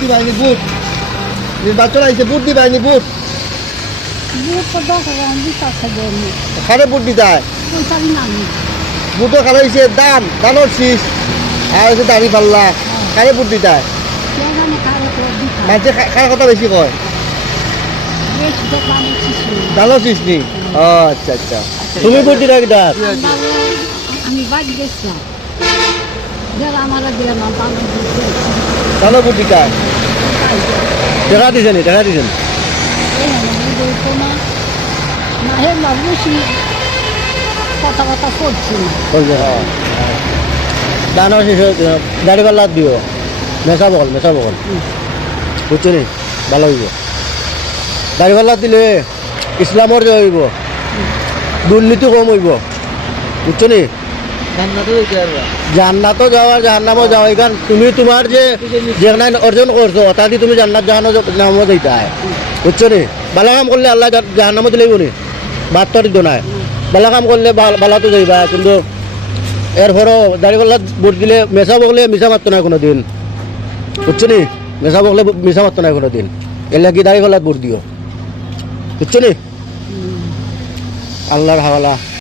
দিবাইনি বুট নির্বাচন আইছে বুট দিবাইনি বুট খারে বুট দিতায় বুটো খারে হয়েছে দানোর শীষ আর হচ্ছে দাড়ি পাল্লা খারে বুট দিতায় মানুষের খার কথা বেশি কয় দানোর শীষ নি ও আচ্ছা আচ্ছা তুমি বুট দিতা কিটা আমি বাদ গেছিলাম দানো বুট দিতায় টাকা দিছেন টাকা দিছেন কথা কথা করছি না দানোর শীষ দাড়ি পাল্লা দিও মেশা বকল বুঝছো নি ভালো হইব দাড়ি পাল্লা দিলে ইসলামর যে হইব দুর্নীতি কম হইব বুঝছো নি জান্নাতও যাওয়া জাহান্নামও যাওয়া এখান তুমি তোমার যে যেখানে অর্জন করছো অর্থাৎ তুমি জান্নাত জাহান্নামও দিতে হয় বুঝছো নি ভালো কাম করলে আল্লাহ জাহান্নামও দিলেই নি বাদ তো দিত নাই ভালো কাম করলে ভালো তো যাইবা কিন্তু এরপরও দাড়িপাল্লা ভোট দিলে মেশা বকলে মিশা মারতো না কোনো দিন বুঝছো নি মেশা বকলে মিশা মারতো না কোনো দিন এর লাগি দাড়িপাল্লা ভোট দিও বুঝছো নি আল্লাহর হাওয়ালা